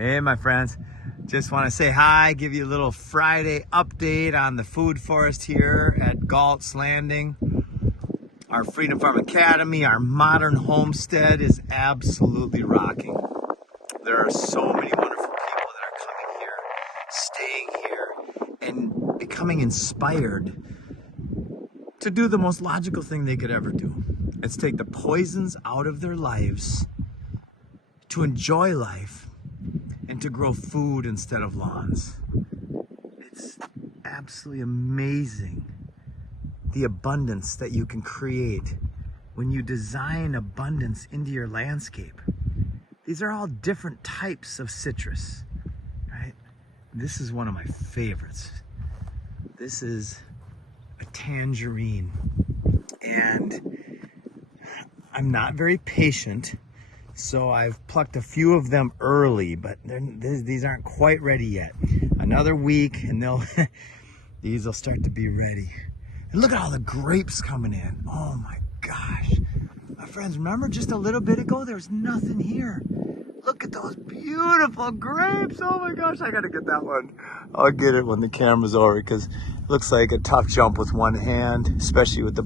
Hey, my friends. Just want to say hi, give you a little Friday update on the food forest here at Galt's Landing. Our Freedom Farm Academy, our modern homestead is absolutely rocking. There are so many wonderful people that are coming here, staying here, and becoming inspired to do the most logical thing they could ever do. It's take the poisons out of their lives, to enjoy life, and to grow food instead of lawns. It's absolutely amazing the abundance that you can create when you design abundance into your landscape. These are all different types of citrus, right? This is one of my favorites. This is a tangerine, and I'm not very patient, so I've plucked a few of them early, but these aren't quite ready yet. Another week and these will start to be ready. And look at all the grapes coming in. Oh my gosh. My friends, remember just a little bit ago, there's nothing here. Look at those beautiful grapes. Oh my gosh, I gotta get that one. I'll get it when the camera's over, because it looks like a tough jump with one hand, especially with the...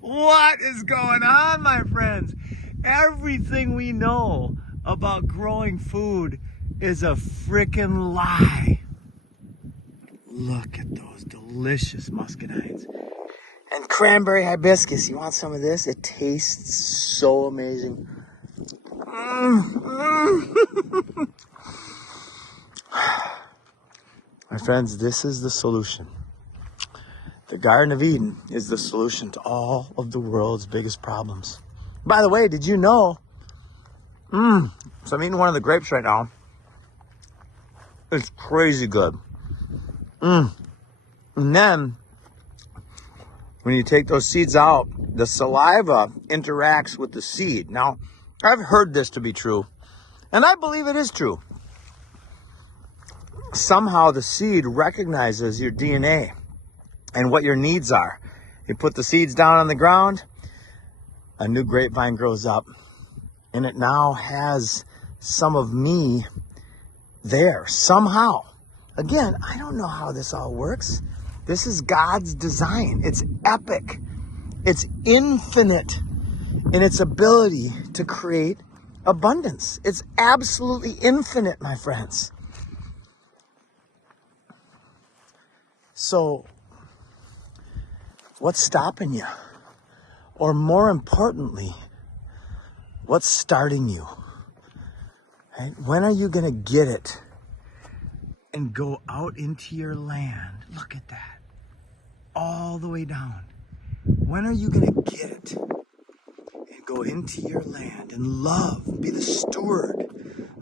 What is going on, my friends? Everything we know about growing food is a frickin' lie. Look at those delicious muscadines. And cranberry hibiscus. You want some of this? It tastes so amazing. My friends, this is the solution. The Garden of Eden is the solution to all of the world's biggest problems. By the way, did you know? So I'm eating one of the grapes right now. It's crazy good. And then, when you take those seeds out, the saliva interacts with the seed. Now, I've heard this to be true, and I believe it is true. Somehow the seed recognizes your DNA and what your needs are. You put the seeds down on the ground, a new grapevine grows up, and it now has some of me there somehow. Again, I don't know how this all works. This is God's design. It's epic. It's infinite in its ability to create abundance. It's absolutely infinite, my friends. So, what's stopping you? Or more importantly, what's starting you? Right? When are you going to get it and go out into your land? Look at that. All the way down. When are you going to get it and go into your land and love, be the steward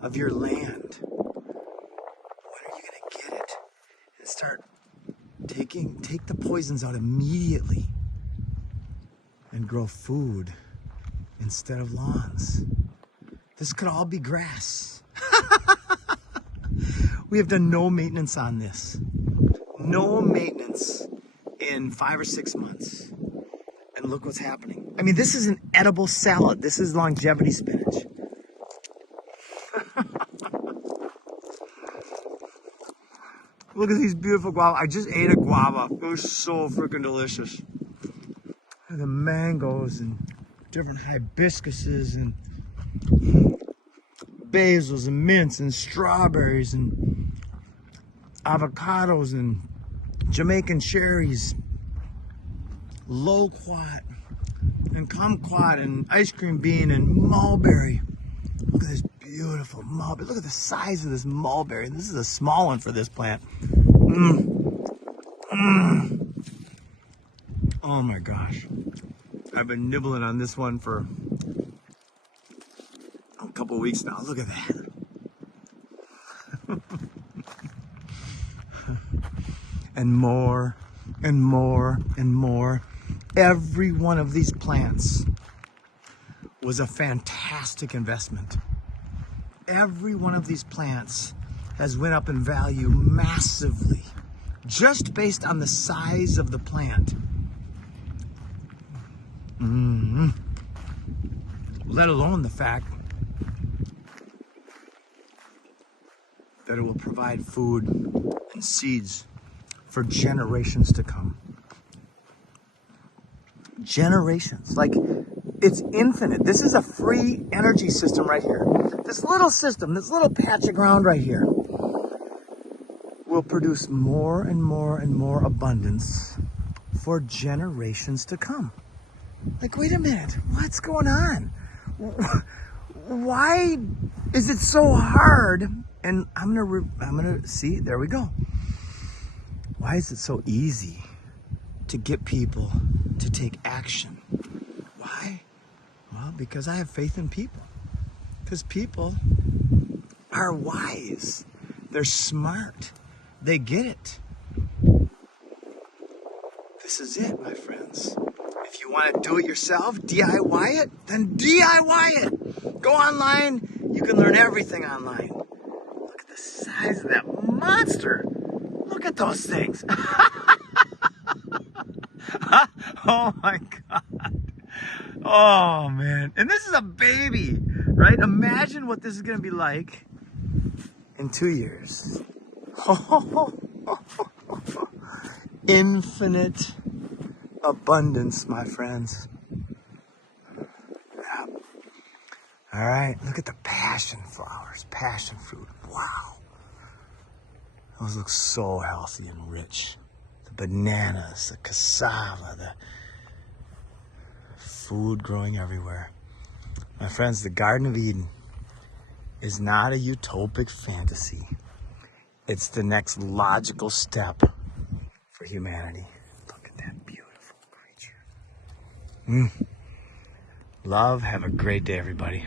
of your land? When are you going to get it and start take the poisons out immediately and grow food instead of lawns? This could all be grass. We have done no maintenance on this. No maintenance in 5 or 6 months. And look what's happening. I mean, this is an edible salad. This is longevity spinach. Look at these beautiful guava. I just ate a guava. It was so freaking delicious. And the mangoes and different hibiscuses and basils and mints and strawberries and avocados and Jamaican cherries, loquat and kumquat and ice cream bean and mulberry. Look at this beautiful mulberry. Look at the size of this mulberry. This is a small one for this plant. Oh my gosh. I've been nibbling on this one for a couple weeks now. Look at that. And more and more and more. Every one of these plants was a fantastic investment. Every one of these plants has went up in value massively, just based on the size of the plant. let alone the fact that it will provide food and seeds for generations to come. Generations. Like, it's infinite. This is a free energy system right here. This little system, this little patch of ground right here, will produce more and more and more abundance for generations to come. Like, wait a minute, what's going on? Why is it so hard? And I'm gonna see, there we go. Why is it so easy to get people to take action? Why? Well, because I have faith in people. Because people are wise. They're smart. They get it. This is it, my friends. If you want to do it yourself, DIY it, then DIY it. Go online. You can learn everything online. Look at the size of that monster. Look at those things. Oh my God. Oh man. And this is a baby, right? Imagine what this is going to be like in 2 years. Infinite abundance, my friends. Yeah. All right, look at the passion flowers, passion fruit. Wow. Those look so healthy and rich. The bananas, the cassava, the food growing everywhere. My friends, the Garden of Eden is not a utopic fantasy. It's the next logical step for humanity. Look at that beautiful creature. Love, have a great day, everybody.